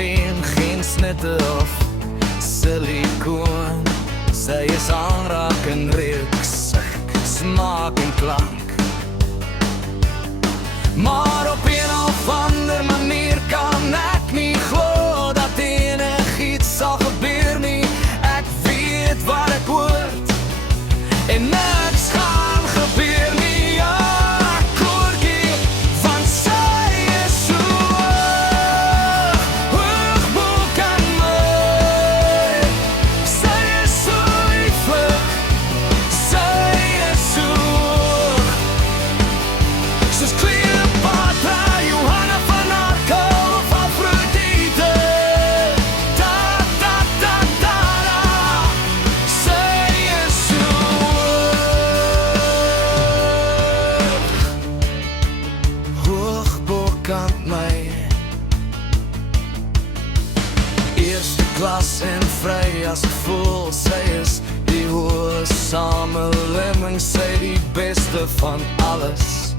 alleen, geen snitte of silikoon. Sy is aanraking, reuk, smaak en klank. Maar op een of ander manier kan ek nie glo dat enigiets sal gebeur nie. Ek weet wat ek hoort en niks gaan gebeur nie. Ja, koortjie, want sy is so hoog bo kan my. Sy is so lieflik, sy is so hoog, soos Cleopatra, Johanna van Arco of Afrodite. Da, da, da, da, da. Sy is so hoog bokant my. Eerste klas en vry as ek voel. Sy is die hoë samelewing, sy die beste van alles.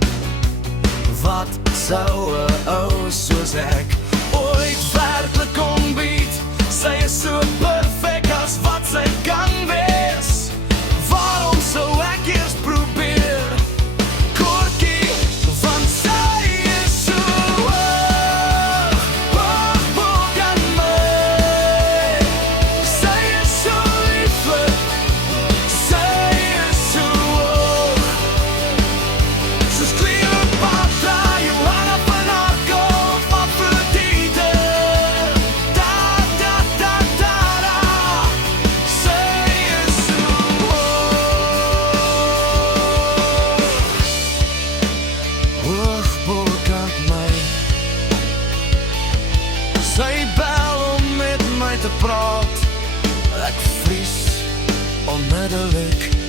Wat sou 'n ou soos ek ooit werklik kon bied? Sy is so perfek as wat sy kan wees. Waarom sou ek eers probeer? Koortjie, want sy is so hoog, hoog bo kan my. Sy is so lieflik, sy is so hoog, soos Cleopatra, Johanna van Arco of Afrodite. Da, da, da, da, da. Sy is so hoog bokant my. Sy bel om met my te praat. Ek vries onmiddellik.